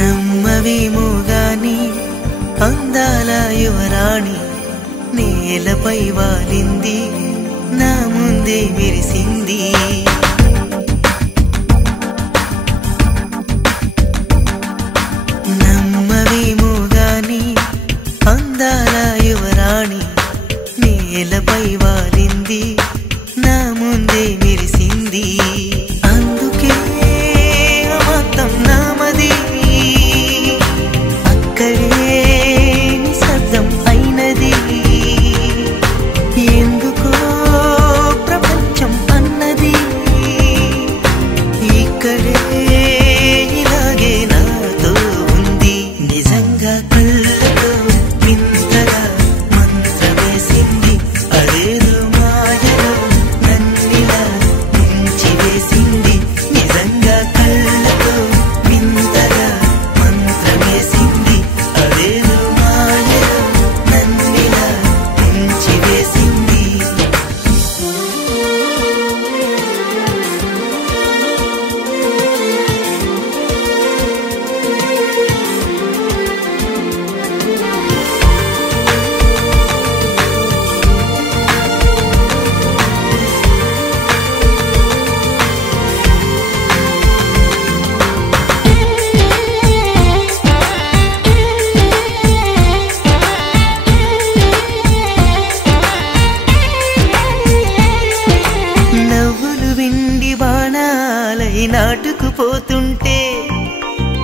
నమ్మవేమో గాని అందాల యువరాణి నేలపై వాలింది నా ముందే మెరిసింది నమ్మవేమో గాని అందాల యువరాణి నేలపై వాలింది నా ముందే మెరిసింది అందుకే మొత్తం నామది అక్కడే నిశ్శబ్దం అయినది ఎందుకో ప్రపంచం అన్నది ఇక్కడే ఇలాగే నాతో ఉంది నిజంగా కళ్ళతో వింతగా మంత్రమేసింది అదేదో మాయలో నన్నిలా ముంచివేసింది నిజంగా కళ్ళతో వింతగా మంత్రమేసింది అదేదో మాయలో నన్నిలా ముంచివేసింది నవ్వులు విండి బాణాలై నాటుకుపోతుంటే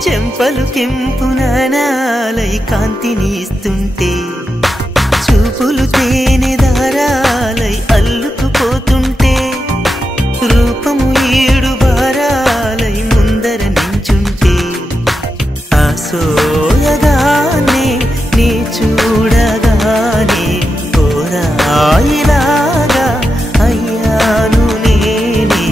చెంపలు కెంపు నాణాలై కాంతిని ఇస్తుంటే చూపులు తేనె దారాలై అల్లుకుపోతుంటే రూపము ఏడు బారాలై ముందర నించుంటే ఆసోయగానే నీ చూడగానే ఓరాయిలాగా అయ్యాను నేనే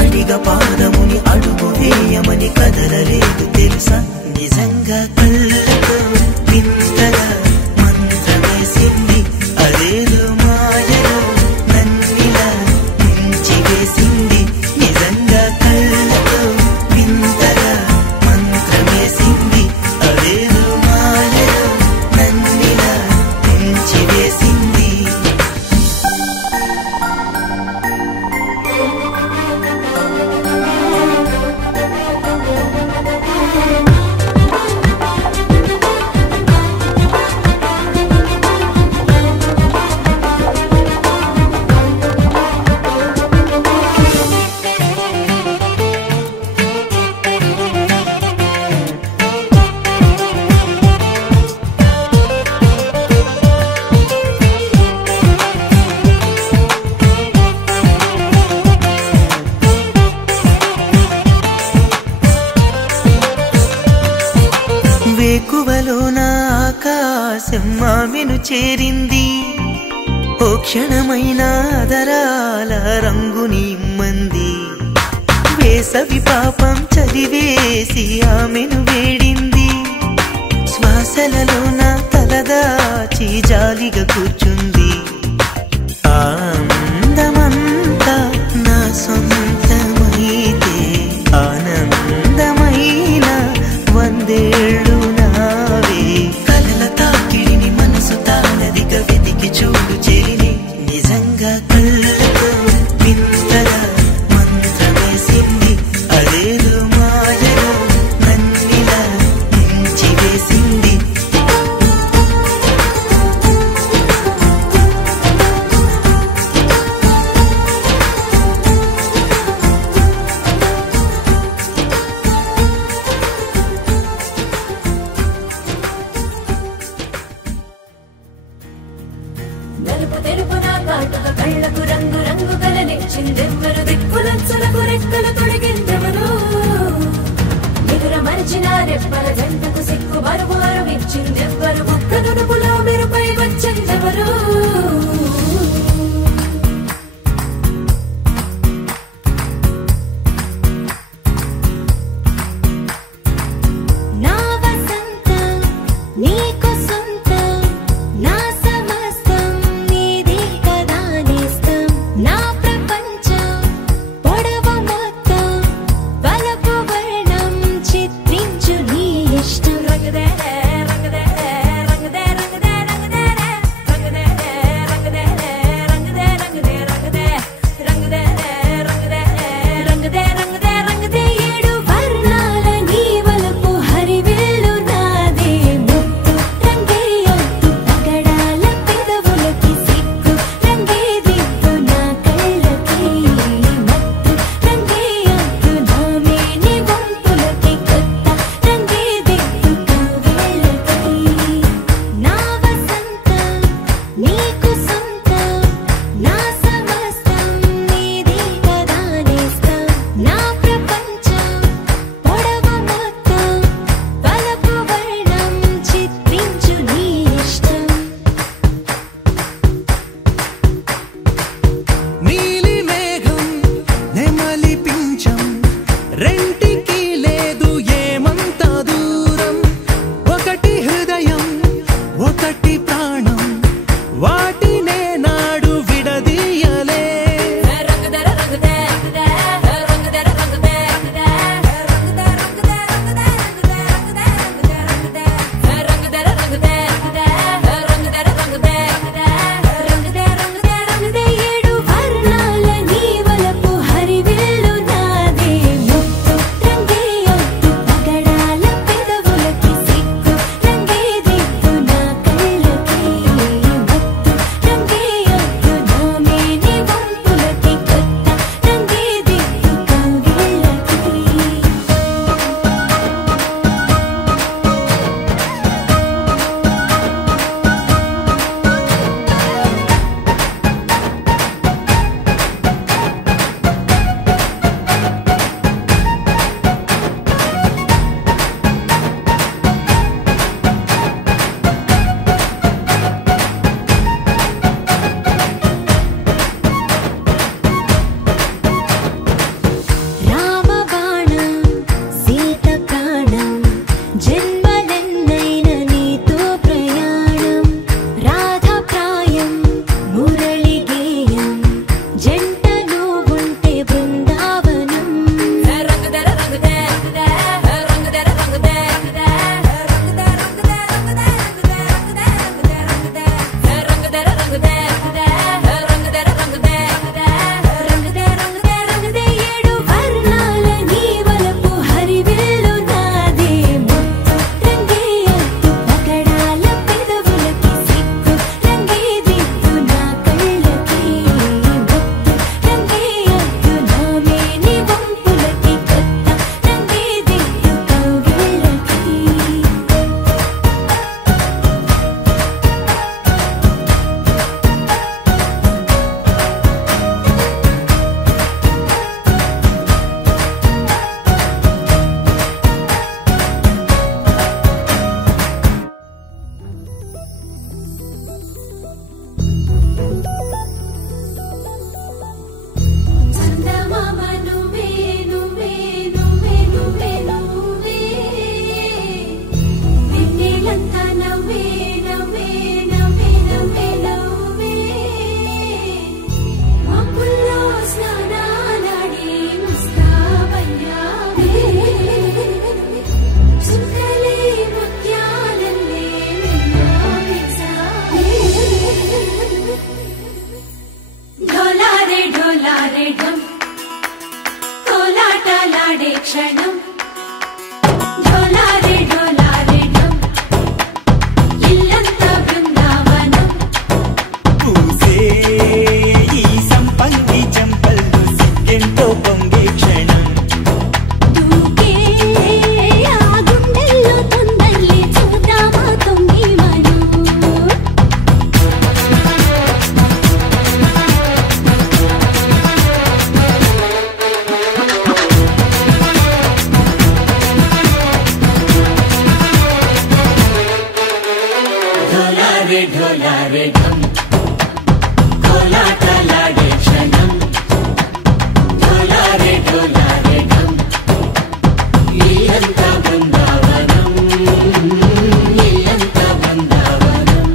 అడిగ పాదముని అడుగు వేయమని కదలలేదు తెలుసా నిజంగా కళ్ళతో వింతగా మంత్రమేసింది అదేదో మాయలో నన్నిలా ముంచివేసింది నిజంగా కళ్ళతో వింతగా మంత్రమేసింది అదేదో మాయలో నన్నిలా ముంచివేసింది వేకువలో నా ఆకాశం ఆమెను చేరింది ఓ క్షణమైన ఆదరాల రంగుని ఇమ్మంది వేసవి పాపం చలివేసి ఆమెను వేడింది శ్వాసలలో నా తలదాచి జాలిగా కూర్చుంది ఆ అందమంతా నా సొంతమైతే ఆనందమైన వందేళ్ళు నావే కలల తాకిడిని మనసు తానదిగా వెతికి చూడు చెలిని నిజంగా కళ్ళతో వింతగా మంత్రమేసింది అదేదో మాయలో నన్నిలా ముంచివేసింది నలుపు తెలుపు నా కాటుక కళ్ళకు రంగు రంగు కలనిచ్చిందెవ్వరు దిక్కులచ్చులకు రెక్కలు తొడిగిందెవరు ఎదుర మరిచిన రెప్పల జంటకు సిక్కు బరువారు ఇచ్చిందెవ్వరు ఒక్క నునుపులో మెరుపై వచ్చిందెవరు నా వసంతం నీకు సొంతం నా సమస్తం నీదే కదా నేస్తం నా ప్రపంచం పొడవు మొత్తం వలపు వర్ణం చిత్రించు నీ ఇష్టం నవ్వే నవ్వే నవ్వే నవ్వే నవ్వే మబ్బుల్లో స్నానాలాడి ముస్తాబయ్యావే చుక్కలే ముత్యాలల్లే మెరిసావే ఢోలారే ఢోలారే ఢమ్ కోలాటలాడే క్షణం ఢోలారే ఢోలారే ఢమ్ ఇల్లంతా బృందావనం పూసే ఈ సంపంగి చెంపల్లో సిగ్గెంతో పొంగే క్షణం దూకే ఆ గుండెల్లో తొందరలే చూద్దామా తొంగి మనం ఢోలారే ఢోలారే ఢమ్ కోలాటలాడే క్షణం ఢోలారే ఢోలారే ఢమ్ ఇల్లంతా బృందావనం ఇల్లంతా బృందావనం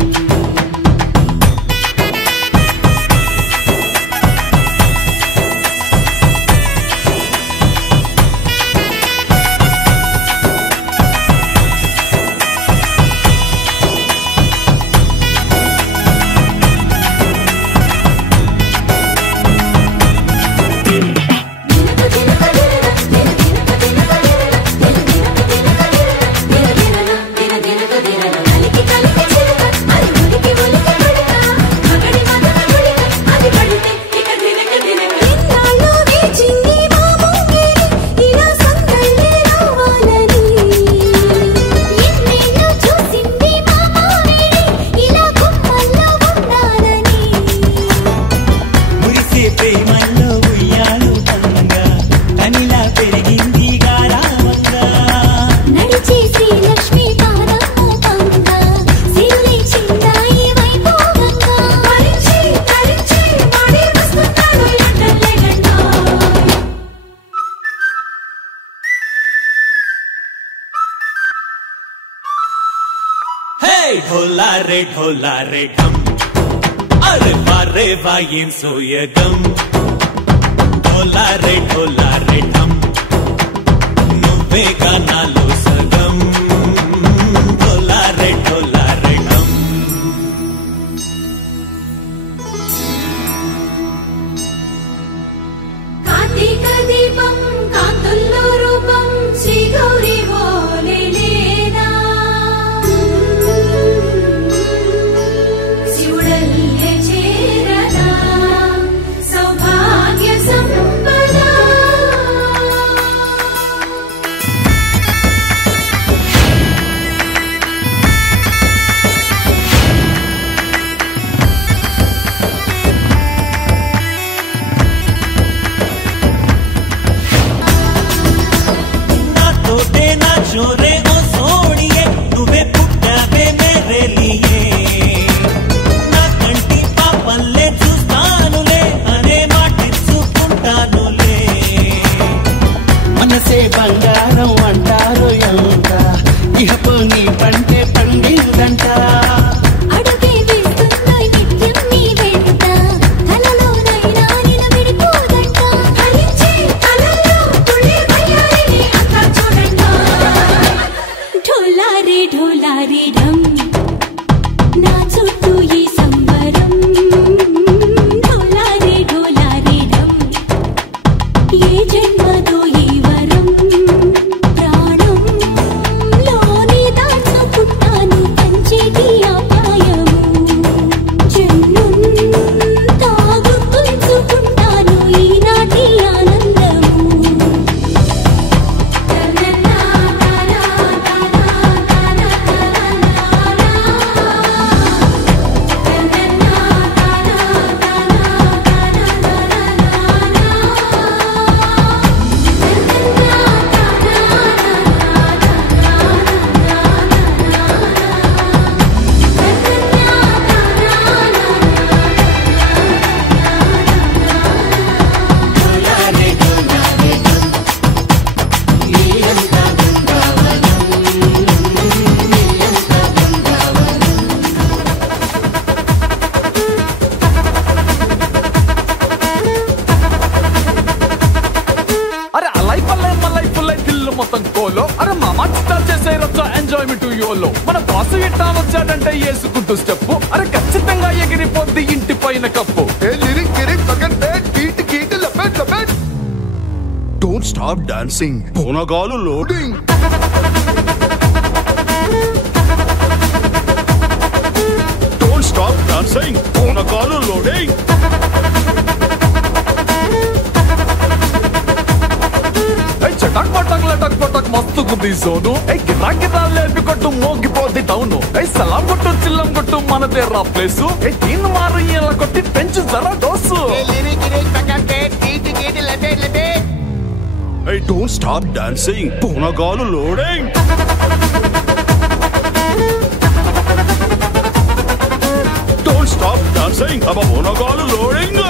మురిసే ప్రేమల్లో ఉయ్యాలు పంగా కనిలా పెరిగింది గారావంగా నడిచే శ్రీలక్ష్మి పాదమ్మ పంగా సిల్లి చిందాయి వైభోగంగా మరిచి తరిచి మడి వస్తున్నాడు ఎండలే గంటా హే ఢోలారే ఢోలారే ఢమ్ అరే వారే వాయేం సోయగం ఢోలారే ఢోలారే ఢమ్ నువ్వే గానాలో సగం ఢోలారే ఢోలారే ఢమ్ కార్తీక దీపం కాంతుల్లో రూపం శ్రీ గౌరీ ఓలే లేదా శివుడల్లే చేరదా సౌభాగ్య సంపద నా తోటే నా చోరే ఓ సోడియే నువ్వే పుట్టావే మేరే లియే నా కంటి పాపల్లే చూస్తానులే అనే మాటిచ్చుకుంటానులే మనసే బంగారం అంటారు ఎంత ఇహపు నీ పంటే పండిందంట అడుగే వేస్తున్నా నిత్యం నీ వెంట కలలోనైనా నిలబడిపోదంట ఫలించే కలలో తుళ్ళే వయ్యారిని అంతా చూడంట ఢోలారే ఢోలారే ఢమ్ నా చుట్టూ ఈ సంబరం ఢోలారే ఢోలారే ఢమ్ ఏ జన్మదో ఈ వరం ప్రాణం లోని దాచుకుంటాను కంచేటి అపాయము జన్మం తాగుతుంచుకుంటాను ఈనాటి ఆనందము తననా తనా తనా తనా తనా బాసు ఇట్టా వచ్చాడంటే వేసుకుంటూ స్టెప్పు అరే ఖచ్చితంగా ఎగిరిపోద్ది ఇంటి పైన కప్పు. డోంట్ స్టాప్ డాన్సింగ్ పూనగాలు లోడింగ్. డోంట్ స్టాప్ డాన్సింగ్ పూనగాలు లోడింగ్. చటాక్ పటాక్ లటాక్ పటాక్ మస్తుకుంది సోను. గిరా లేపి కొట్టు మోగిపోద్ది టౌను. సలాం కొట్టు చిల్లం కొట్టు మనదే రా ప్లేసు. దీన్ని మారు ఇలా కొట్టి పెంచు జరా డోసు. డోంట్ స్టాప్ డాన్సింగ్ పూనగాలు లోడింగ్. డోంట్ స్టాప్ డాన్సింగ్ అబ్బా పూనగాలు లోడింగ్.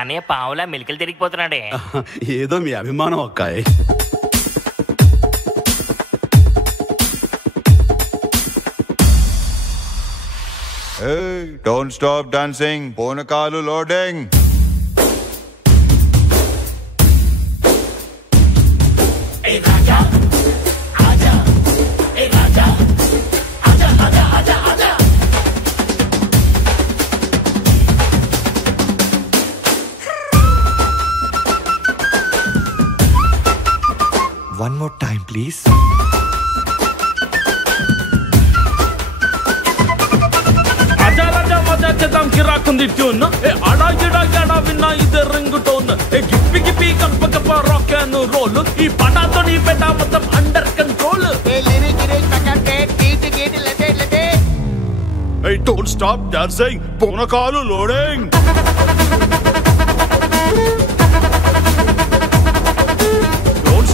అనే పావులా మెలికలు తిరిగిపోతున్నాడే. ఏదో మీ అభిమానం అక్కాయ్. డోంట్ స్టాప్ డాన్సింగ్ పూనకాలు loading. One more time, please. Aja raja maja chedam kirakundi tune. Ada gida gada vinna ide ring tone. Gippi gippi kappa kappa rock and roll. Ee pada to nee beta matlab under control. Don't stop dancing పూనకాలు loading.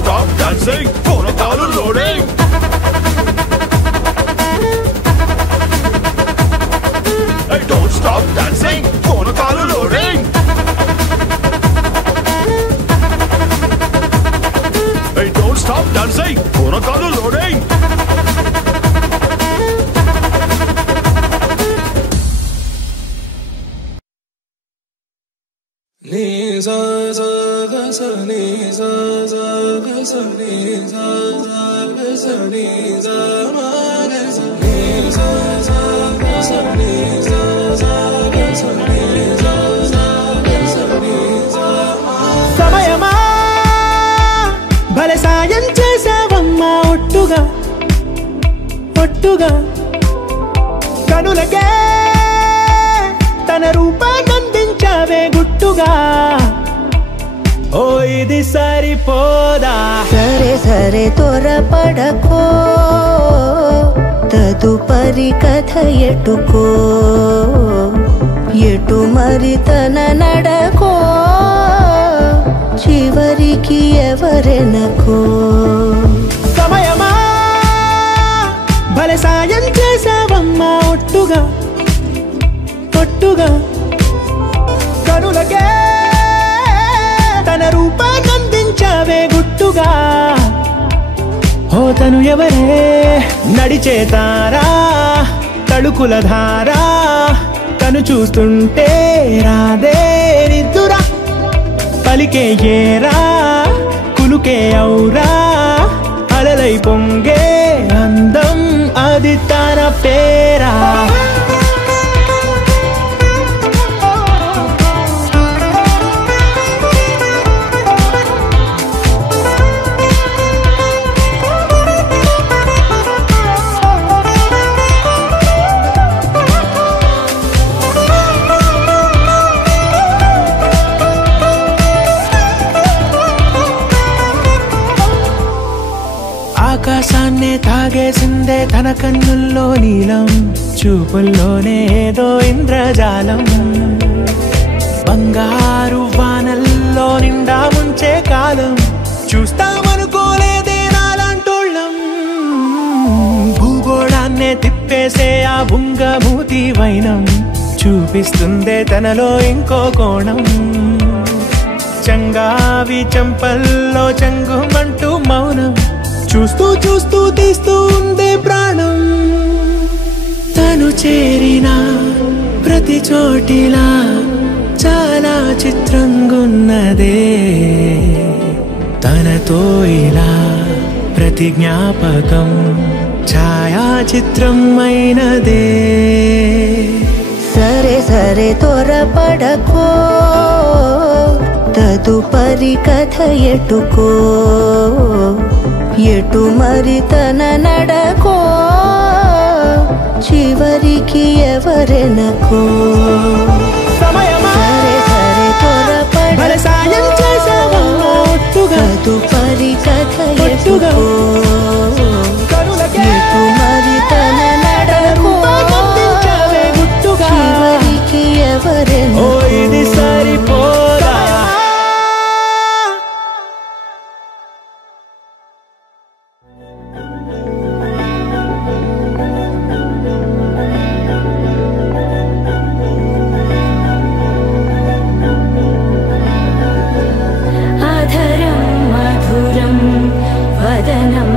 Stop dancing, పూనకాలు loading. Don't stop dancing, పూనకాలు loading. Don't stop dancing, పూనకాలు loading. Ni sa sa ga sa ni sa sa ga sa ni sa sa ga sa ni sa ma ga sa ni sa sa ga sa ni sa sa ga sa ni sa sa ga sa ni sa ma. సమయమా భలే సాయం చేసావమ్మా ఒట్టుగా ఒట్టుగా కనులకే తన రూపాన్నందించావే గుట్టుగా. ఓ ఇది సరిపోదా. సరే సరే త్వరపడకో తదుపరి కథ ఎటుకో ఎటు మరి తన నడకో చివరికి ఎవరెనకో. సమయమా భలే సాయం చేసావమ్మా ఒట్టుగా ఒట్టుగా కనులకే తన రూపాన్నందించావే గుట్టుగా. ఓ తను ఎవరే నడిచే తారా తడుకుల ధారా తను చూస్తుంటే రాదే నిద్దురా పలికే ఏరా కులుకే ఔరా అలలై పొంగే అందం అది తన పేరా. ఆకాశాన్నే తాగేసిందే తన కన్నుల్లో నీలం చూపుల్లోనే ఏదో ఇంద్రజాలం. బంగారు వానల్లో నిండా ముంచే కాలం చూస్తామనుకోలేదే నాలాంటోళ్ళం. భూగోళాన్నే తిప్పేసే ఆ బుంగమూతి వైనం చూపిస్తుందే తనలో ఇంకో కోణం. చంగావి చంపల్లో చంగుమంటూ మౌనం, చూస్తూ చూస్తూ తీస్తూ ఉందే ప్రాణం. తను చేరిన ప్రతి చోటిలా చాలా చిత్రంగున్నదే, తనతో ఇలా ప్రతి జ్ఞాపకం ఛాయాచిత్రం అయినదే. సరే సరే త్వరపడకో, తదుపరి కథ ఎటుకో, ఎటు మరి తన నడకో, చివరికి ఎవరెనకో. సరే సరే త్వరపడకో, తదుపరి కథ ఎటుకో, ఎటు మరి తన నడకో, చివరికి ఎవరెనకో. ఇది సరిపోదా? అధరం మధురం వదనం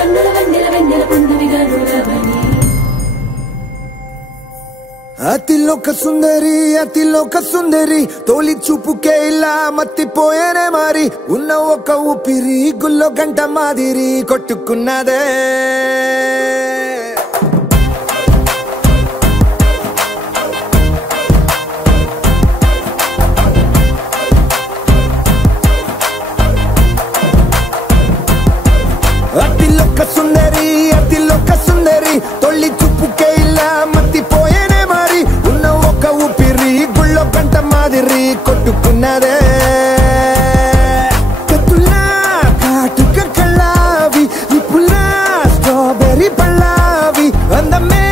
కన్నుల వెన్నెల వెన్నెల పొందువిగా నులవని అతిలోక సుందరి తోలి చూపుకే ఇలా మత్తిపోయేనే మరి ఉన్న ఒక ఊపిరి గుల్లో గంట మాదిరి కొట్టుకున్నదే అతిలోక సుందరి తొలి చూపుకే ఇలా మత్తిపోయేనే మరి ఉన్న ఒక ఊపిరి గుళ్ళో గంట మాదిరి కొట్టుకున్నదే కత్తులా కాటుక కళ్ళావి నిప్పులా స్ట్రాబెర్రీ పళ్ళావి అందమే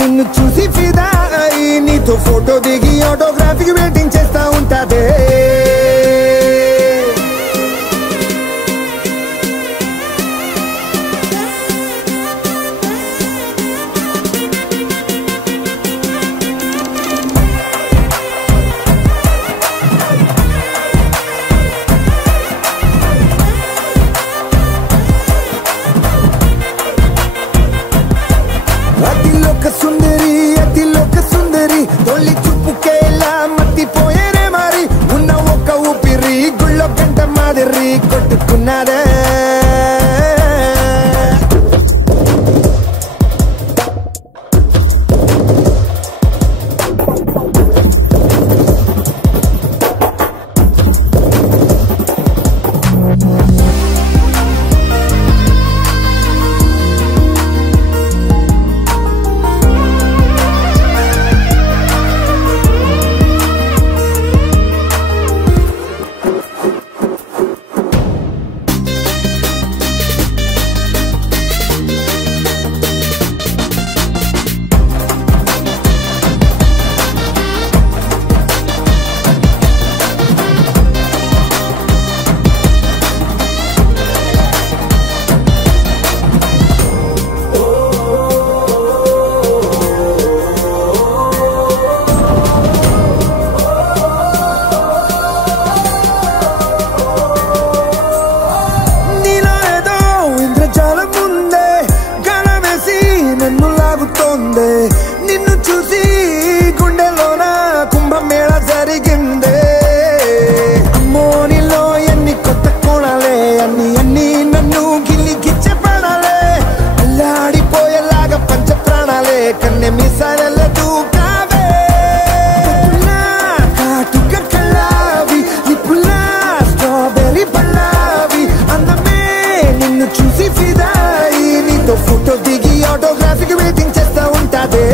నిన్ను చూసి ఫిదా అయి నీతో ఫోటో దిగి ఆటోగ్రాఫీకి వెయిటింగ్ చేస్తా ఉంటాదే అతిలోక సుందరి తొలి చూపుకే ఇలా మత్తిపోయేనే మరి ఉన్న ఒక ఊపిరి గుళ్ళో గంట మాదిరి కొట్టుకున్నదే నిన్ను చూసి గుండెలోన కుంభమేళ జరిగిందే అమ్మో నీలో ఎన్ని కొత్త కోణాలే అన్ని నన్ను గిల్లిగిచ్చే ప్రాణాలే అల్లాడిపోయేలాగా పంచ ప్రాణాలే కన్నె మీసాల దూకావే కాటుక కళ్ళావి నిప్పులా స్ట్రాబెర్రీ పళ్ళావి అందమే నిన్ను చూసి ఫిదాయి నీతో ఫోటో దిగి ఆటోగ్రాఫీకి వెయిటింగ్ చేస్తా ఉంటాదే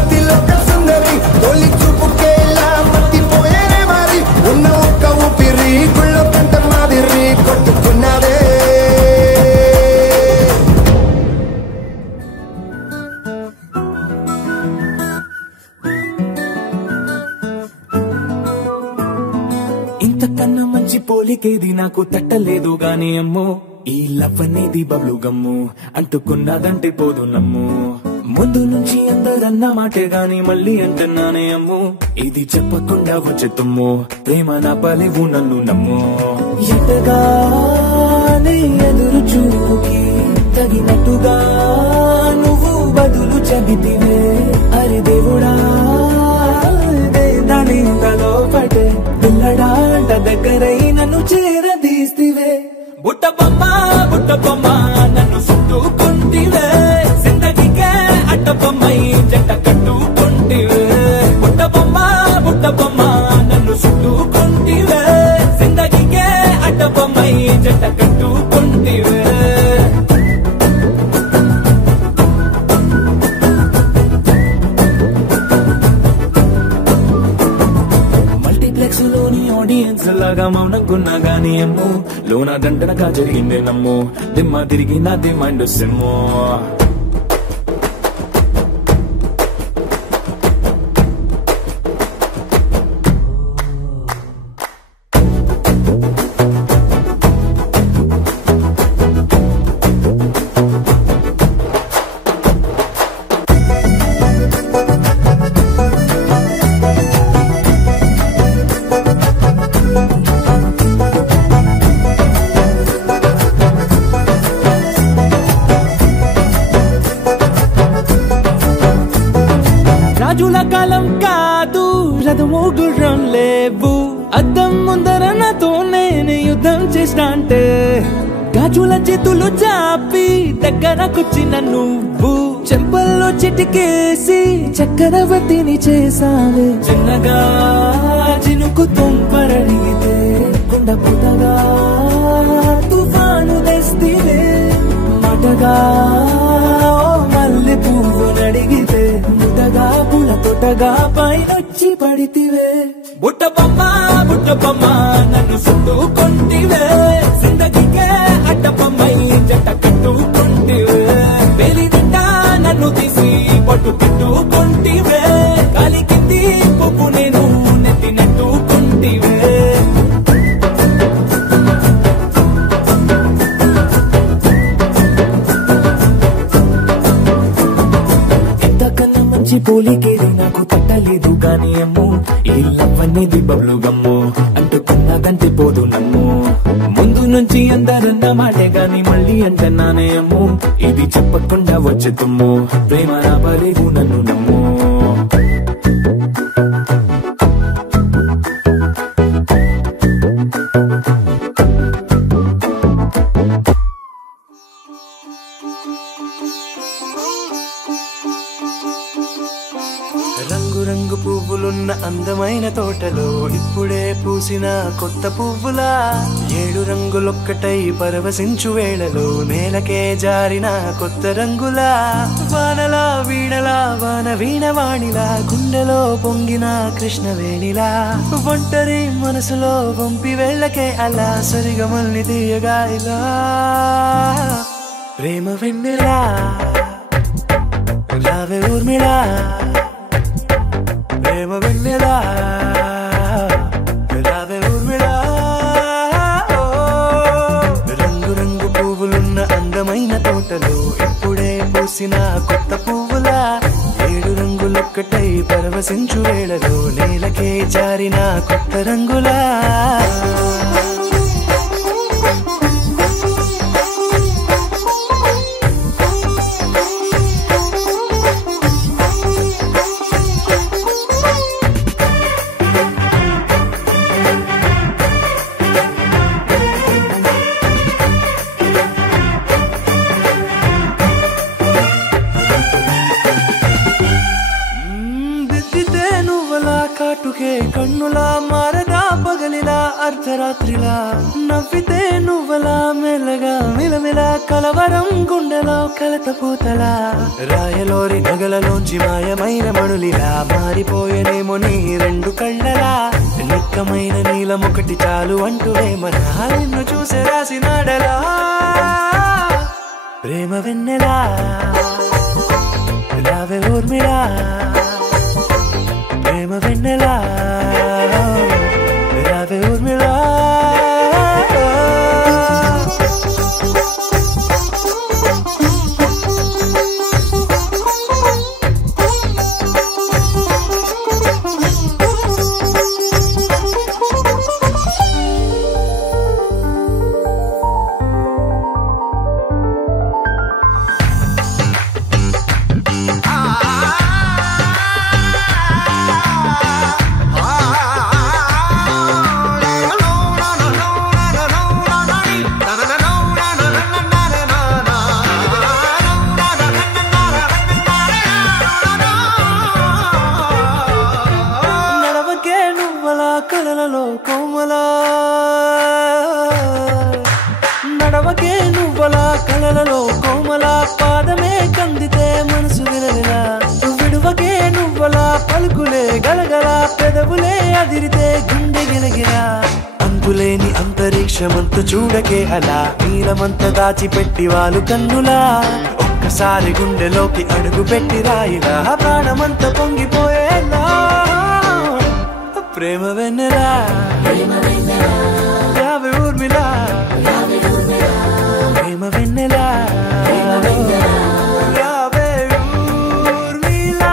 అతిలోక సుందరి తొలి చూపుకే ఇలా మత్తిపోయేనే మరి ఉన్న ఒక్క ఊపిరి గుళ్ళో గంట మాదిరి కొట్టుకున్నదే ఇంతకన్నా మంచి పోలికేది నాకు తట్టలేదు గాని అమ్మో ఈ లవ్ అనేది బబ్లు గమ్ము అంటుకున్నదంటే పోదు నమ్ము ముందు నుంచి అందరన్న మాటే గాని మళ్ళీ అంటున్నానే అమ్ము ఇది చెప్పకుండా వచ్చే తుమ్ము ప్రేమ నా పలివు నన్ను నమ్ము ఎటగానే ఎదురు చూకి తగినట్టుగా నువ్వు బదులు చెబితివే అరే దేవుడా దాని లోపటే పిల్లడాంట దగ్గరై నన్ను చేరదీస్తివే బుట్ట బొమ్మ నన్ను చుట్టుకుంటివే జిందగీకే అడ్డ బొమ్మై జంట కట్టుకుంటివే బుట్ట బొమ్మ నన్ను చుట్టుకుంటివే జిందగీకే అడ్డ బొమ్మై జంట కట్టుకుంటివే లోని ఆడియన్స్ లాగా మౌనంకున్నా గానీ అమ్ము లోన దండనగా జరిగిందే నమ్ము దిమ్మ తిరిగి నా దిమ్మండు సిమ్ము రాజుల కాలం కాదు, రథము గుర్రం లేవు, అద్దం ముందర నాతో నేను యుద్ధం చేస్తా అంటే గాజుల చేతులు చాపి దగ్గరకొచ్చిన నువ్వు చెంపల్లో చిటికేసి చక్రవర్తిని చేసావే. చిన్నగా చినుకు తుంపరడిగితే కుండ పుటగా తుఫాను తెస్తివే. మాటగా మల్లె పువ్వు నడిగితే ముటగా పుల తొటగా పైనొచ్చి పడితివే. బుట్టబొమ్మ బుట్టబొమ్మ నన్ను చుట్టుకొంటివే, జిందగీకే అడ్డబొమ్మై జంట కట్టుకొంటివే. వేలి నిండా నన్ను తీసి పట్టు పెట్టుకొంటివే, కాలి కింది పువ్వు నేను నెత్తినట్టుకొంటివే. ఇంతకన్నా మంచి పోలికేది నాకు తట్టలేదు గాని అమ్ము, ఈ లవ్ అనేది బబ్లు గమ్ము అంటుకున్నదంటే పోదు నమ్ము. ముందు నుంచి అందరన్న మాటే గాని మళ్ళీ అంటున్నానే అమ్ము, ఇది చెప్పకుండా వచ్చే తుమ్ము, ప్రేమ రాబలేదు నన్ను నమ్ము. రంగు రంగు పువ్వులున్న అందమైన తోటలో ఇప్పుడే పూసిన కొత్త పువ్వులా, 7 రంగులొక్కటై పరవశించు వేళలో నేలకే జారిన కొత్త రంగులా, వానలా వీణలా వాన వీణవాణిలా గుండెలో పొంగిన కృష్ణవేణిలా, ఒంటరి మనసులో వంపి వెళ్ళకే అలా సరిగమల్ని తీయగా ఇలా. ప్రేమ వెన్నెలా రావే ఊర్మిళా, ప్రేమ వెన్నెలా రావే ఊర్మిళా. రంగు రంగు పువ్వులున్న అందమైన తోటలో ఇప్పుడే పూసిన కొత్త పువ్వులా, 7 రంగులొక్కటై పరవశించు వేళలో నేలకే జారిన కొత్త రంగులా. కాటుకే కన్నులా మారగా పగలిలా అర్ధరాత్రిలా, నవ్వితే నువ్వలా మెల్లగా మిలమిలా కలవరం గుండెలో కలత పూతలా, రాయలోరి నగలలోంచి మాయమైన మణులిలా మారిపోయేనేమో నీ 2 కళ్ళలా, నిక్కమైన నీలమొకటి చాలు అంటూ వేమనా నిన్ను చూసే రాసినాడలా. ప్రేమ వెన్నెలా రావే ఊర్మిళా, ప్రేమ వెన్నెలా రావే ఊర్మిళా. కలలలో కోమలా నడవకే నువ్వలా, కలలలో కోమలా పాదమే కందితే మనసు విలవిలా, విడువకే నువ్వలా పలుకులే గలగల పెదవులే అదిరితే గుండె గిలగిలా, అంతులేని అంతరిక్షమంతు చూడకే అలా నీలమంత దాచిపెట్టి వాళ్ళు కన్నులా, ఒక్కసారి గుండెలోకి అడుగు పెట్టి రాయిలా ప్రాణమంత పొంగిపోయేలా. ప్రేమ వెన్నెలా రావే ఊర్మిళా, ప్రేమ వెన్నెలా రావే ఊర్మిళా.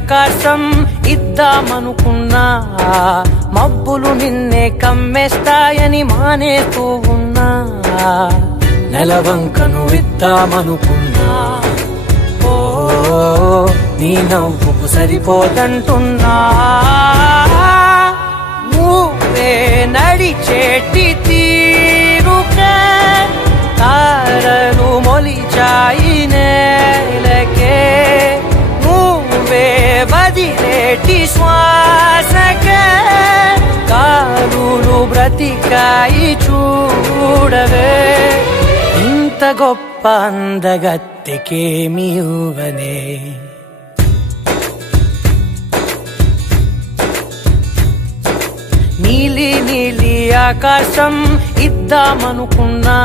ఆకాశం ఇద్దామనుకున్నా మబ్బులు నిన్నే కమ్మేస్తాయని మానేస్తూ ఉన్నా నెలవంకను ఇద్దామనుకున్నా ఓ నీ నవ్వుకు సరిపోదంటున్నా నువ్వే నడిచేటి తీరుకే తారలు మొలిచాయి నేలకే నువ్వే వదిలేటి శ్వాసకే కారులు బ్రతికాయి చూడవే ఇంత గొప్ప అందగత్తెకేమి ఇవ్వనే నీలి నీలి ఆకాశం ఇద్దామనుకున్నా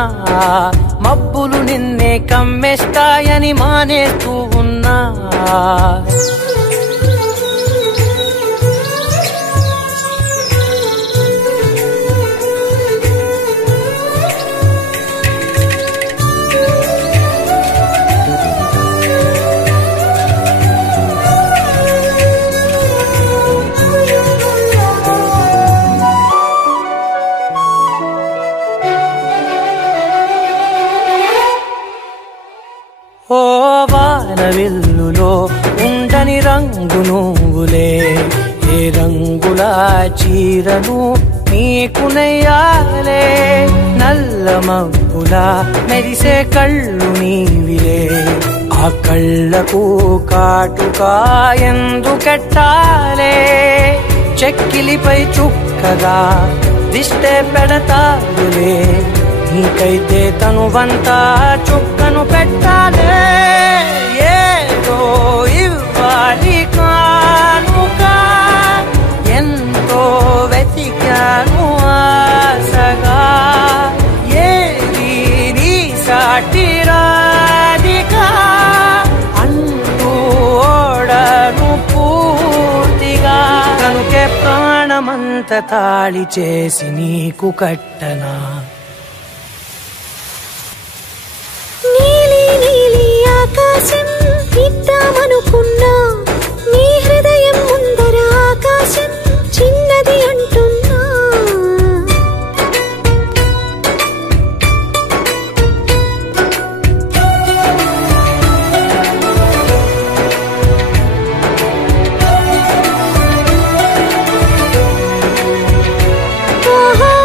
మబ్బులు నిన్నే కమ్మేస్తాయని మానేస్తూ ఉన్నా ఓ వానవిల్లులో ఉండని రంగు నువ్వులే ఏ రంగుల చీరను నీకు నెయ్యాలే నల్ల మబ్బులా మెరిసే కళ్ళు నీవిలే ఆ కళ్ళకు కాటుకా ఎందుకెట్టాలే చెక్కిలిపై చుక్కగా దిష్టే పెడతారులే నీకైతే తనువంతా చుక్కను పెట్టాలే ఏదో ఇవ్వాలి కానుక ఎంతో వెతికాను ఆశగా ఏది నీ సాటి రాధిక అంటూ ఓడను పూర్తిగా కనుకే ప్రాణమంత తాళి చేసి నీకు కట్టనా ఆకాశం ఇద్దామనుకున్నా నీ హృదయం ముందర ఆకాశం చిన్నది అంటున్నా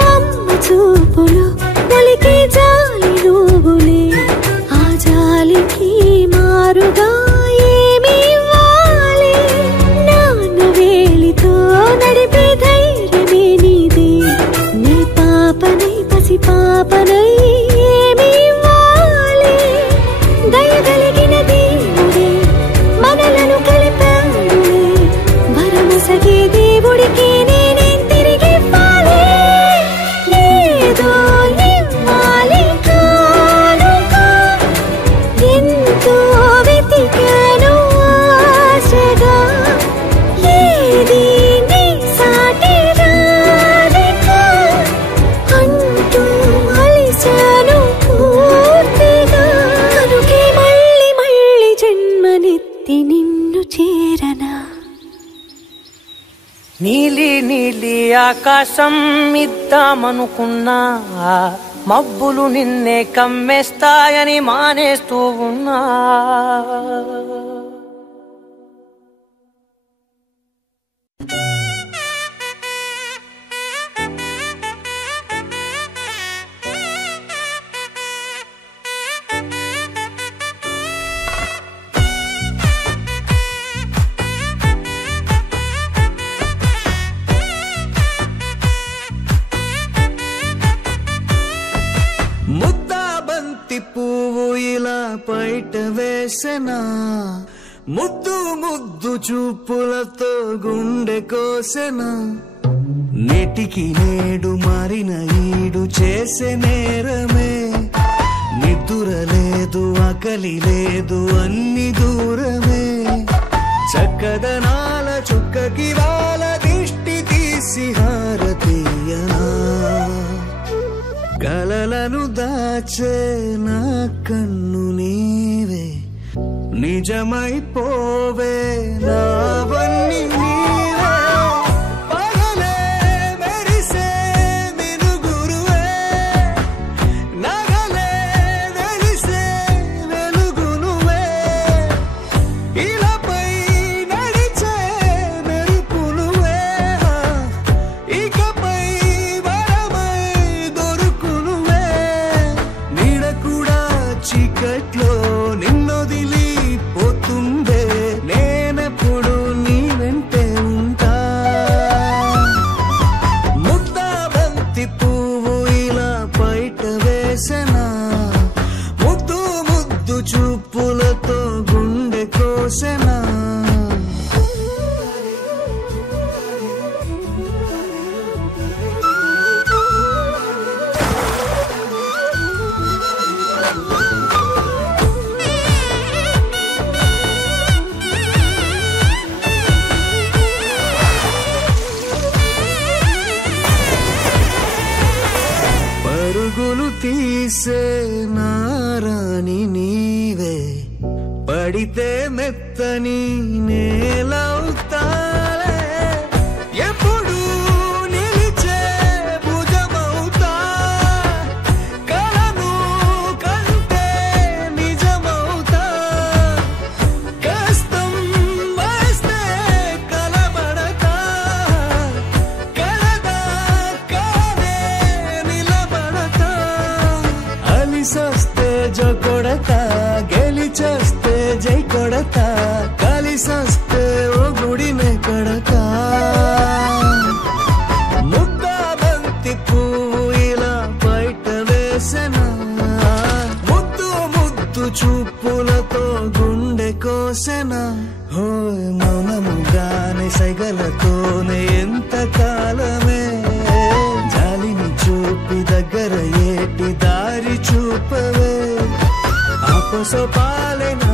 అమ్మ చూపులు ఒలికే జాలి నువ్వులే ఆ జాలికి మారుగా ఏమి ఇవ్వాలి నాన్న వేలితో నడిపే ధైర్యమే నీదే నీ పాపనై పసి పాపనై ఏమి ఇవ్వాలి దయగలిగిన దేవుడే మనలను కలిపాడులే వరమొసగే దేవుడికి నేనేం తిరిగి ఇవ్వాలి ఏదో ఇవ్వాలి కానుక ఎంతో వెతికాను ఆశగా ఏది నీ సాటి రాధిక అంటూ అలిశాను పూర్తిగా కనుకే మళ్ళీ మళ్ళీ జన్మనెత్తి నిన్ను చేరనా నీలి నీలి ఆకాశం ఇద్దామనుకున్నా మబ్బులు నిన్నే కమ్మేస్తాయని మానేస్తూ ఉన్నా ముద్దాబంతి పువ్వు ఇలా పైట వేసెనా ముద్దు ముద్దు చూపులతో గుండె కోసెనా నేటికి నేడు మారిన ఈడు చేసే నేరమే నిద్ర లేదు ఆకలి లేదు అన్ని దూరమే చక్కదనాల చుక్కకి వాళ్ళ దిష్టి తీసి హారతీయనా కలలను దాచే నా కన్ను నీవే నిజమైపోవే నావన్నీ నీవే పగలే మెరిసే మినుగురువే నగలే వెలిసే వెలుగునువే ఇలాపై నడిచే మెరుపునువే ఇకపై వరమై దొరుకునువే నీడ కూడా చీకట్లో నిన్నొదిలి పోతుందే నేనెప్పుడు నీ వెంటే ఉంటా ముద్దా బంతి పువ్వు ఇలా బయట వేసెనా ముద్దు ముద్దు చూపులతో గుండె కోసెనా పరుగులు తీసే నారాణి నీవే పడితే మెత్తని నేలవుతాలే ఎప్పుడు నిలిచే భుజమవుతా కలను కంటే నిజమవుతా కష్టం వస్తే కలబడతా కలదా కానే నిలబడతా అలిసొస్తే జో కొడతా గెలిచొస్తే జై కొడతా కలిసొస్తే ఓ గుడినే కొడతా ముద్దా బంతి పువ్వు ఇలా బయట వేసెనా ముద్దు ముద్దు చూపులతో గుండె కోసెనా హోయ్ మౌనముగానే సైగలతోనే ఎంత కాలమే జాలిని చూపి దగ్గర ఏటి దారి చూపవే ఆపసో పాలెనా